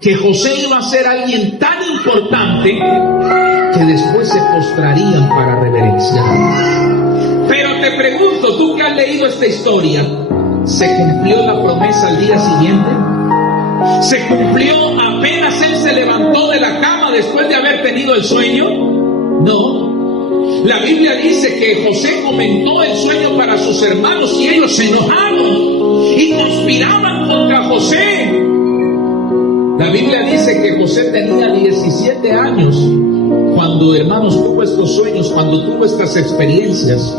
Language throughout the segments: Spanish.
que José iba a ser alguien tan importante que después se postrarían para reverenciar. Pero te pregunto, tú que has leído esta historia, ¿se cumplió la promesa al día siguiente? ¿Se cumplió apenas él se levantó de la cama después de haber tenido el sueño? No. La Biblia dice que José comentó el sueño para sus hermanos y ellos se enojaron y conspiraban contra José. La Biblia dice que José tenía 17 años cuando, hermanos, tuvo estos sueños, cuando tuvo estas experiencias.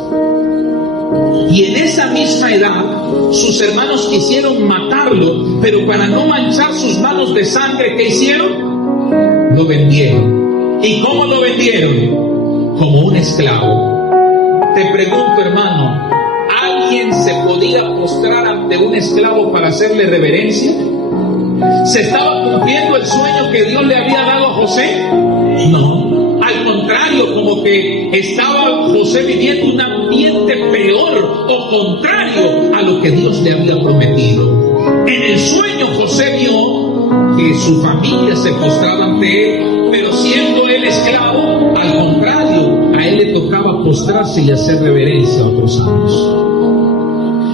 Y en esa misma edad, sus hermanos quisieron matarlo, pero para no manchar sus manos de sangre, ¿qué hicieron? Lo vendieron. ¿Y cómo lo vendieron? Como un esclavo. Te pregunto, hermano, ¿alguien se podía postrar ante un esclavo para hacerle reverencia? ¿Se estaba cumpliendo el sueño que Dios le había dado a José? No. Al contrario, como que estaba José viviendo un ambiente peor o contrario a lo que Dios le había prometido. En el sueño José vio que su familia se postraba ante él, pero siendo él esclavo, al contrario, a él le tocaba postrarse y hacer reverencia a otros amos.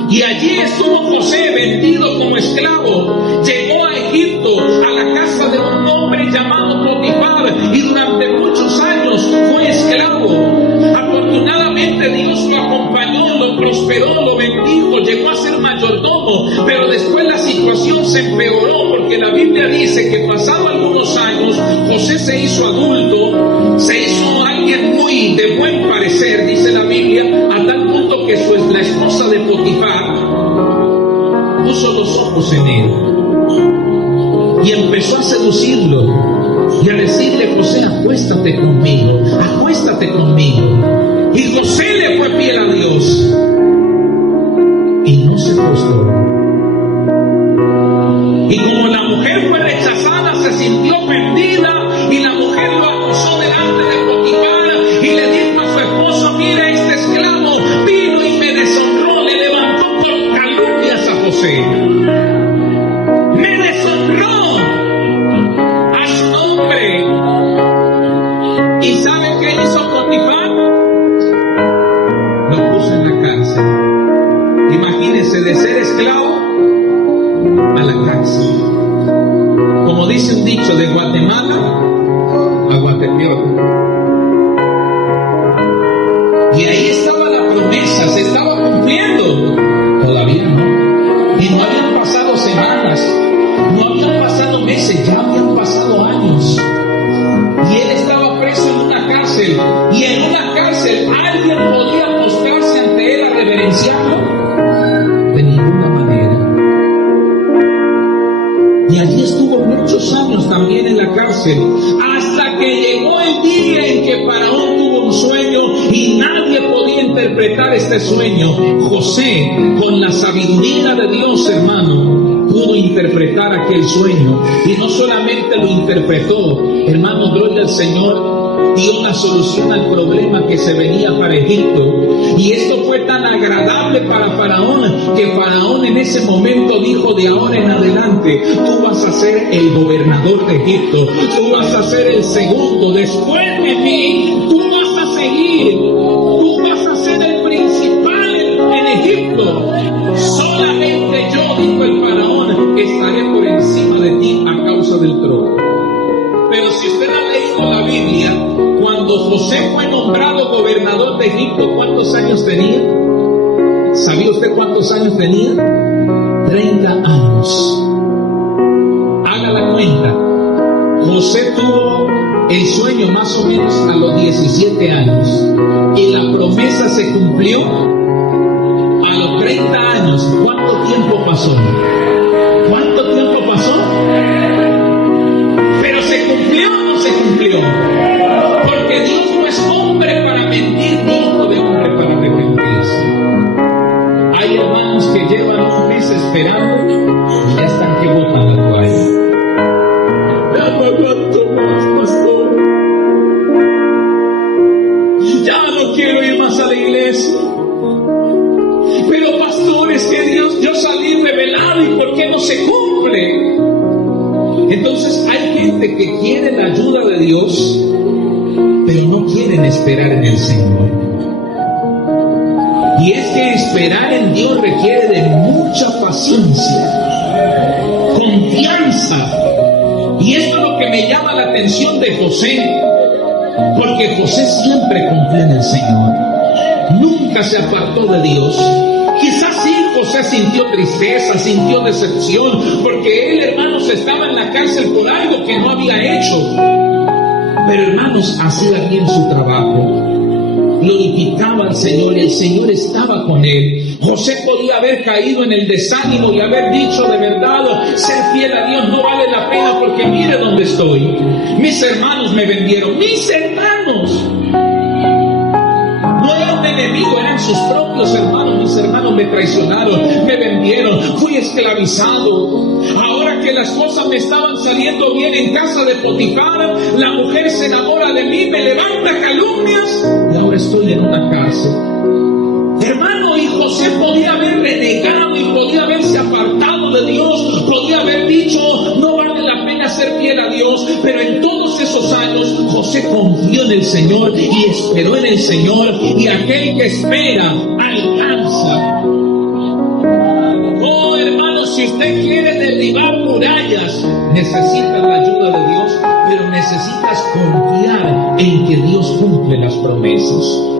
Y allí estuvo José vendido como esclavo. Llegó a Egipto, a la casa de un hombre llamado Potifar, y durante muchos años fue esclavo. Afortunadamente Dios lo acompañó, lo prosperó, lo bendijo, llegó a ser mayordomo, pero después la situación se empeoró, porque la Biblia dice que pasado algunos años José se hizo adulto, se hizo alguien muy de buen parecer, dice la Biblia, a tal punto que la esposa de Potifar puso los ojos en él y empezó a seducirlo y a decirle: José, acuéstate conmigo, acuéstate conmigo. Y José le fue fiel a Dios y no se postró. Y como la mujer fue rechazada, se sintió ofendida, y la mujer lo acusó delante de Potifar y le dijo a su esposo: mira, este esclavo vino y me deshonró, le levantó por calumnias a José. Me deshonró a su nombre. ¿Y sabe qué hizo Potifar? Lo puso en la cárcel. Imagínense, de ser esclavo a la cárcel. Como dice un dicho, de Guatemala a Guatepeor. Y ahí estaba la promesa, se estaba cumpliendo. Todavía no. Y no habían pasado semanas, no habían pasado meses, ya habían pasado años. Y él estaba preso en una cárcel. Y en una cárcel, ¿alguien podía postrarse ante él a reverenciarlo? De ninguna manera. Y allí estuvo muchos años también en la cárcel, hasta que llegó el día en que Faraón tuvo un sueño y nadie podía interpretar este sueño. José, con la sabiduría de Dios, hermano, pudo interpretar aquel sueño. Y no solamente lo interpretó, hermano, gloria al Señor, dio una solución al problema que se venía para Egipto. Y esto fue tan agradable para Faraón, que Faraón en ese momento dijo: de ahora en adelante tú vas a ser el gobernador de Egipto, tú vas a ser el segundo después de mí, tú vas a seguir, tú vas a ser el principal en Egipto. Solamente yo, dijo el Faraón, estaré por encima de ti a causa del trono. Pero si usted ha leído la Biblia, cuando José fue nombrado gobernador de Egipto, ¿cuántos años tenía? ¿Sabía usted cuántos años tenía? 30 años. Haga la cuenta. José tuvo el sueño más o menos a los 17 años. Y la promesa se cumplió a los 30 años. ¿Cuánto tiempo pasó? ¿Cuánto tiempo pasó? Pero ¿se cumplió o no se cumplió? Porque Dios no es hombre para mentir, ni hijo de hombre para arrepentirse. Hay hermanos que llevan un mes esperando y ya están que botan la toalla. Ya no aguanto más, pastor. Ya no quiero ir más a la iglesia. Pero pastor, es que Dios, yo salí revelado, y porque Entonces hay gente que quiere la ayuda de Dios, pero no quieren esperar en el Señor. Y es que esperar en Dios requiere de mucha paciencia, confianza. Y esto es lo que me llama la atención de José, porque José siempre confió en el Señor, nunca se apartó de Dios. Quizás sí, José sintió tristeza, sintió decepción, porque él, hermanos, estaba en la cárcel por algo que no había hecho. Pero, hermanos, hacía bien su trabajo, glorificaba al Señor y el Señor estaba con él. José podía haber caído en el desánimo y haber dicho: de verdad, ser fiel a Dios no vale la pena, porque mire dónde estoy. Mis hermanos me vendieron, mis hermanos. No era un enemigo, eran sus propios hermanos. Mis hermanos me traicionaron, me vendieron, fui esclavizado. Ahora que las cosas me estaban saliendo bien en casa de Potifar, la mujer se enamora de mí, me levanta calumnias y ahora estoy en una cárcel. Hermano, y José podía haber renegado y podía haberse apartado de Dios, podía haber dicho: no vale la pena ser fiel a Dios. Pero en todos esos años José confió en el Señor y esperó en el Señor, y aquel que espera alcanza. Oh, hermano, si usted quiere derribar murallas, necesita la ayuda de Dios, pero necesitas confiar en que Dios cumple las promesas.